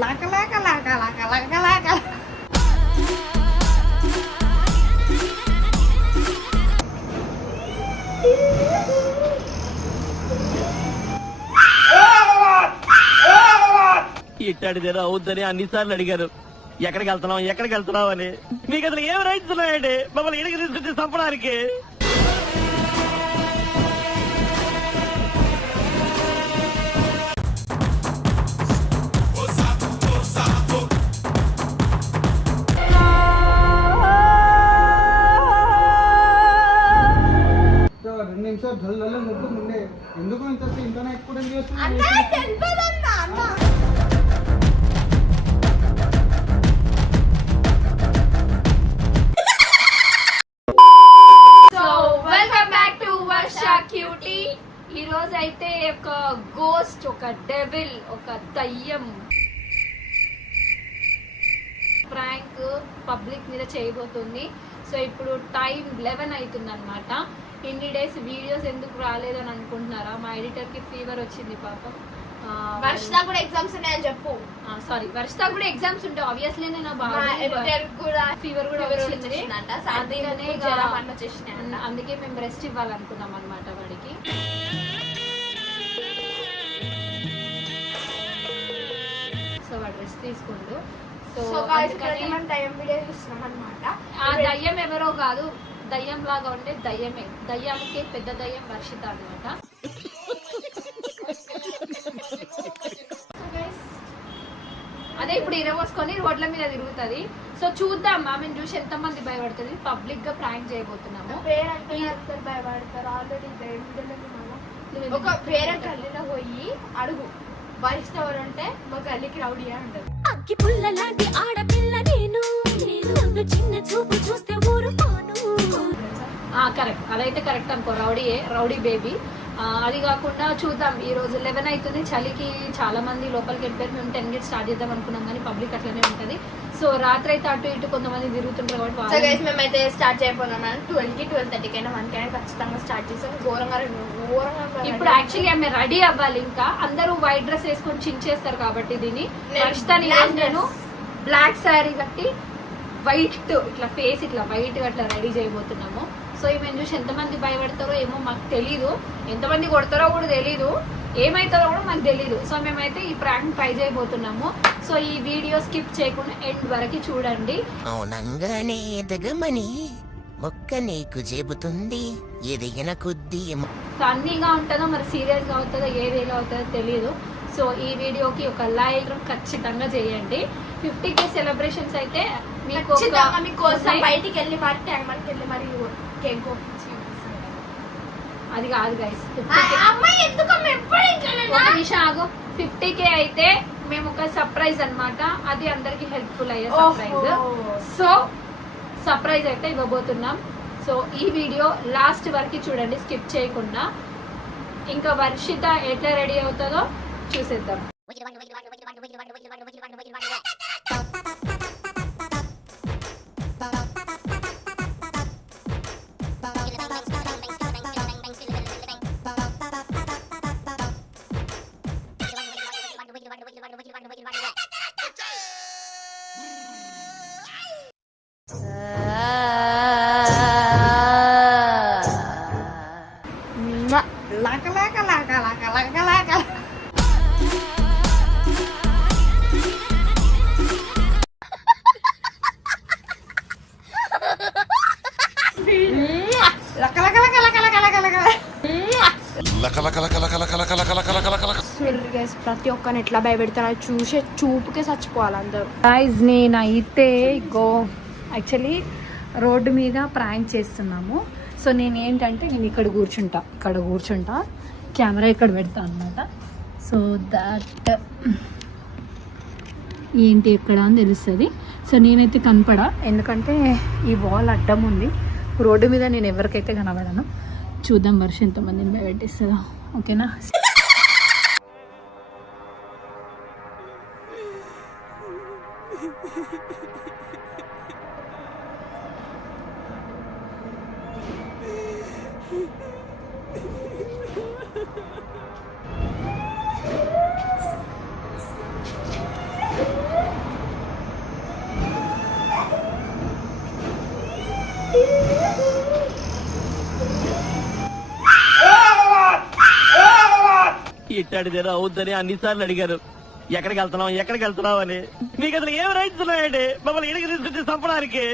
లాక లాక లాక లాక లాక లాక ఇట్టాడిదేదో అవుద్దని అన్నిసార్లు అడిగారు. ఎక్కడికి వెళ్తున్నావు ఎక్కడికి వెళ్తున్నావు అని. మీకు అసలు ఏం రైట్స్ ఉన్నాయండి? మమ్మల్ని ఇడికి తీసుకొచ్చి చంపడానికి. నిమిషాలు జల్లలో ముగ్గు ముందే ఎందుకు ఇంత ఇంతనే ఎక్కువ అన్న చేస్తున్నా తెలియదన్న అన్న? So welcome back to Varsha cutie ఈ రోజు అయితే ఒక గోస్ట్ ఒక డెవిల్ ఒక దయ్యం. ప్రాంక్ పబ్లిక్ మీద చేయబోతుంది. సో ఇప్పుడు టైం లెవెన్ అవుతుంది అనమాట ఇన్ని డేస్ వీడియోస్ ఎందుకు రాలేదని అనుకుంటున్నారా? మా ఎడిటర్కి ఫీవర్ వచ్చింది పాపం. వర్ష కూడా ఎగ్జామ్స్ ఉన్నాయని చెప్పు. సారీ వర్ష కూడా ఎగ్జామ్స్ ఉంటాయి ఆబ్వియస్లీ నేను కూడా ఫీవర్ కూడా వచ్చింది. అందుకే మేము రెస్ట్ ఇవ్వాలనుకున్నాం అనమాట వాడికి. సో వాడు రెస్ట్ తీసుకుండు. సో దయ్యం ఎవరో కాదు. దయ్యం లాగా ఉండే దయ్యమే. దయ్యానికి పెద్ద దయ్యం వర్షిత అనమాట సో గైస్ అదే ఇప్పుడు ఇరవోసుకొని రోడ్ల మీద తిరుగుతది. సో చూద్దాం ఆమెను చూసి ఎంత మంది భయపడుతుంది. పబ్లిక్గా ప్రాంక్ చేయబోతున్నాము. ఒక వేరే గల్లీలో పోయి అడుగు. వయసు ఎవరు అంటే మా గల్లీకి రౌడీ అంటారు. అగ్గి పుల్ల లాంటి ఆడపిల్ల నేను. చిన్న చూపు చూస్తే ఊరుకోను. కరెక్ట్ అదైతే కరెక్ట్ అనుకో. రౌడీయే రౌడీ బేబీ. అది కాకుండా చూద్దాం. ఈ రోజు లెవెన్ అవుతుంది. చలికి చాలా మంది లోపలికి వెళ్ళిపోయి మేము టెన్ గేట్ స్టార్ట్ చేద్దాం అనుకున్నాం కానీ పబ్లిక్ అట్లనే ఉంటది. సో రాత్రి అయితే అటు ఇటు కొంతమంది తిరుగుతుంటారు కాబట్టి మేమైతే స్టార్ట్ చేయబోతున్నాం ట్వెల్వ్కి ట్వెల్వ్ థర్టీ కైనా వన్ కైనా ఖచ్చితంగా స్టార్ట్ చేసాం. ఘోరంగా ఘోరంగా ఇప్పుడు యాక్చువల్లీ ఆమె రెడీ అవ్వాలి ఇంకా. అందరూ వైట్ డ్రెస్ వేసుకొని చించేస్తారు కాబట్టి దీన్ని. నేను. బ్లాక్ శారీ కట్టి వైట్ ఇట్లా ఫేస్ ఇట్లా వైట్ అట్లా రెడీ చేయబోతున్నాము. సో ఈమెను చూసి ఎంతమంది భయపడతారో ఏమో మాకు తెలీదు. ఎంతమంది కొడతారో కూడా తెలీదు. ఏమైతారో కూడా మాకు తెలీదు. సో మేమైతే ఈ ప్రాంక్ ట్రై చేయబోతున్నాము. సో ఈ వీడియో స్కిప్ చేయకుండా ఎండ్ వరకు చూడండి. అవునంగానే ఎదగమని మొక్క నీకు చెబుతుంది. ఎదిగిన కొద్దీ ఫన్నీగా ఉంటుందో మరి సీరియస్గా అవుతుందో ఏ వేలో అవుతుందో తెలియదు సో ఈ వీడియోకి ఒక లైక్ ఖచ్చితంగా చేయండి. ఫిఫ్టీ కే సెలబ్రేషన్స్ అయితే మీకు. బయటికి వెళ్ళి మరి ట్యాంక్ మనకి వెళ్ళి మరి అది కాదు గైస్ ఒక నిమిషం ఆగు ఫిఫ్టీ కే అయితే మేము ఒక సర్ప్రైజ్ అన్నమాట అది అందరికి హెల్ప్ఫుల్ అయ్యే సర్ప్రైజ్ సో సర్ప్రైజ్ అయితే ఇవ్వబోతున్నాం సో ఈ వీడియో లాస్ట్ వరకు చూడండి స్కిప్ చేయకుండా ఇంకా వర్షిత ఎట్లా రెడీ అవుతుందో చూసేద్దాం ప్రతి ఒక్కరిని ఎట్లా భయపెడతారో? చూసే చూపుకే చచ్చిపోవాలి అందరూ. గైజ్ నేనైతే గో యాక్చువల్లీ రోడ్డు మీద ప్రాంక్ చేస్తున్నాము. సో నేను ఏంటంటే నేను ఇక్కడ కూర్చుంటా ఇక్కడ కూర్చుంటా. కెమెరా ఇక్కడ పెడతా అనమాట సో దట్ ఏంటి ఎక్కడ అని తెలుస్తుంది. సో నేనైతే కనపడా. ఎందుకంటే ఈ వాల్ అడ్డం ఉంది. రోడ్డు మీద నేను ఎవరికైతే కనబడను చూద్దాం వర్షం ఎంతమందిని భయపెట్టిస్తుందా. ఓకేనా? ఇట్టాడిదేదో అవుద్దని అన్నిసార్లు అడిగారు. ఎక్కడికి వెళ్తున్నాం ఎక్కడికి వెళ్తున్నాం అని. మీకు అసలు ఏం రైట్స్ ఉన్నాయండి? మమ్మల్ని ఇడికి తీసుకొచ్చి చంపడానికి.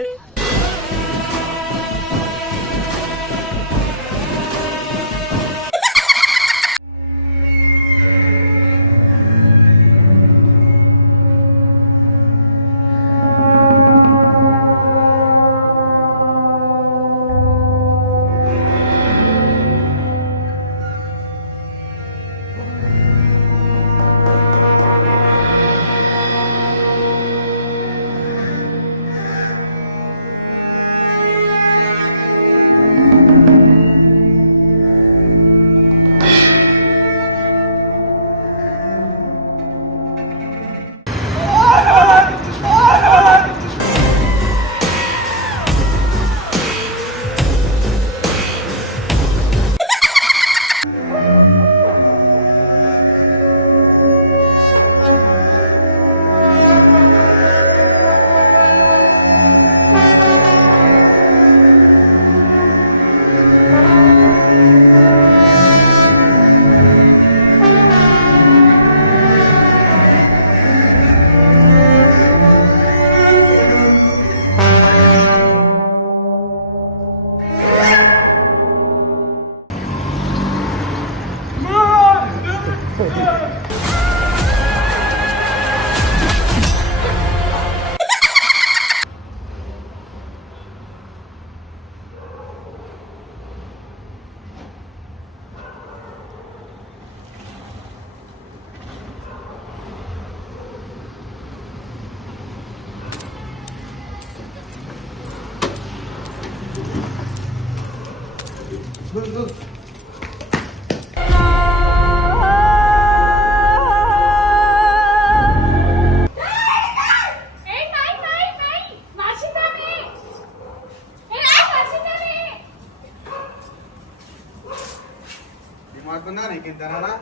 డిమార్ట్ నీకు ఇంతనా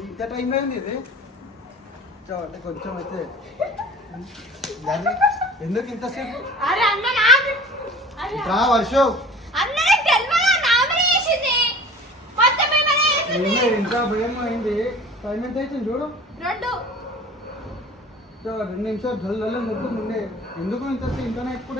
ఇంత టైం అయింది ఇది అంటే కొంచెం అయితే. ఎందుకు ఇంతసేపు? వర్షం అన్నయ్య తెల్వదా నామరే చేసింది మొత్తం ఏందో? ఇంకా భయం అయింది టైం ఎంత అవుతుంది చూడు. రెండు. చో, రెండు నిమిషాలు జల్లలో ముగ్గు ముందే ఎందుకు ఇంత ఇంతనే ఎక్కువ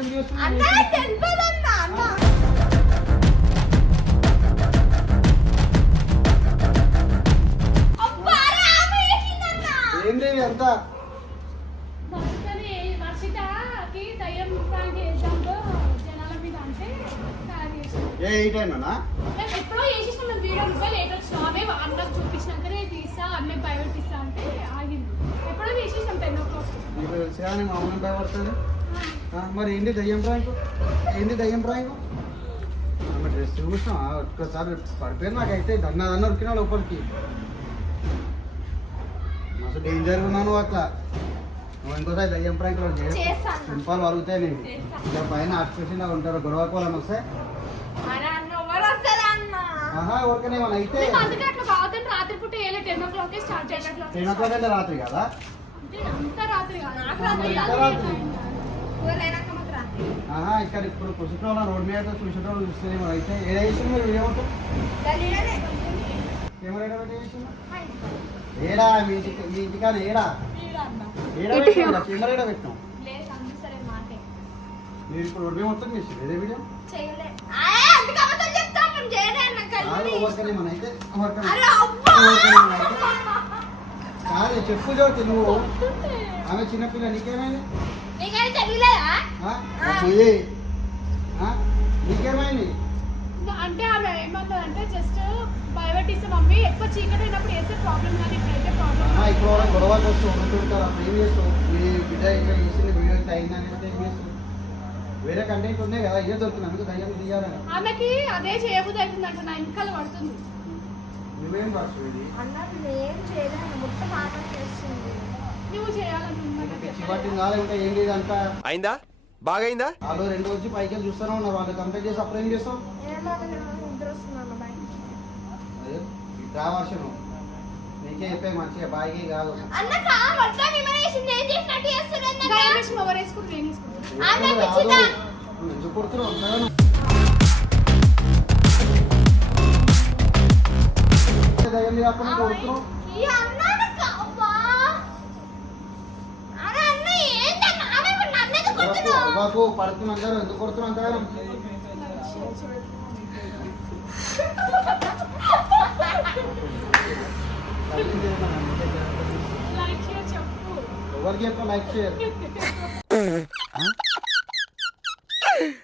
ఏంది ఇది అంతా? ఏ ఈ టైం అన్నా? మేము ఎప్పుడో చేసేసిన మేము వీడియో రూపాయలు లేట్ వచ్చినాం ఆమె అన్నకు చూపించినాకనే తీస్తా అన్నీ ప్రైవేట్ తీస్తా అంటే ఆగింది. ఎప్పుడో చేసేసాం టెన్ ఓ క్లాక్. నీకు తెలిసా అని మామూలు భయపడుతుంది ఆ, మరి ఏంటి దయ్యం ప్రాంక్? ఏంది దయ్యం మరి డ్రెస్ చూసినా ఒక్కసారి పడిపోయింది నాకైతే. దన్న దన్న ఉరికినా లోపలికి. మస్తు డేంజర్ ఉన్నాను అట్లా. నువ్వు ఇంకోసారి దయ్యం ప్రాంక్. సింపాలు నీకు. చేస్తాను. ఇలా పైన ఆర్టిఫిషియల్ ఉంటారు. గొడవ కోలని వస్తే అరే అన్న ఎవరు వస్తారా అన్న ఆహా అయితే అందుకే అట్లా రాత్రి పూట టెన్ ఓ క్లాక్ స్టార్ట్ చేయాలి. టెన్ ఓ క్లాక్ అంటే రాత్రి కదా? అంతా రాత్రి కాదు. నాకు ఆ, మరి రాత్రి ఎంత రాత్రి. ఊరైనాక మాకు రాత్రి. ఆహా ఇక్కడ ఇప్పుడు పుస్తకంలో రోడ్ మీద చూసేటోళ్ళు చూస్తే ఏమైనా అయితే. చేసింది మీరు వీడియో కెమెరా ఏడా పెట్టి చేసింది ఏడా? మీ ఇంటికి మీ ఇంటికాడ ఏడా? ఏడా పెట్టినా కెమెరా ఏడా పెట్టినాం లేదు అందు సరే మాటే మీరు ఇప్పుడు రోడ్ మీద మొత్తం చేసి ఏదే వీడియో? చేయలే ఆ, అందుకు అబద్ధం చెప్తాం మేము చేయలే అన్న కాదు చెప్పు జ్యోతి నువ్వు. ఆమె చిన్నపిల్ల నీకేమైంది? నీకేమైంది? అంటే ఆమె ఏమన్నదంటే జస్ట్ ప్రైవేట్ ఇస్తే మమ్మీ ఎక్కువ చీకటి అయినప్పుడు వేస్తే ప్రాబ్లం కానీ ఇప్పుడైతే ప్రాబ్లం ఇప్పుడు వాళ్ళ గొడవ చేస్తూ ఉంటుంటారు అప్పుడు ఏం చేస్తావు? బిడ్డ ఇక్కడ చేసింది వీడియో అయిందని అంటే ఏం చేస్తావు? వేరే కంటెంట్ ఉన్నాయి కదా ఇదే దొరుకుతుంది. అందుకు దయ్యం తీయాలని ఆమెకి అదే చేయబుద్ధి అవుతుందంట నా ఇంకాల పడుతుంది నువ్వేం ఇది? అన్న నేను చేయలేను మొత్తం ఆటం చేస్తుంది. నువ్వు చేయాలని ఉందంట పిచ్చి పట్టింది కాలేదంటే ఏం లేదు అంతా. అయిందా? బాగైందా? వాళ్ళు రెండు వచ్చి పైకి చూస్తూనే ఉన్నారు వాళ్ళు కంప్లీట్ చేసి అప్పుడు ఏం రా వర్షం నీకే చెప్పే మంచిగా బాయికి కాదు. అన్న కాదు వద్దా విమరేసింది ఏం చేసినట్టు చేస్తున్నా అన్న? పిచ్చిదా బాబు ఎందుకు లైక్ చేసి చెప్పు. ఎవరికి లైక్ షేర్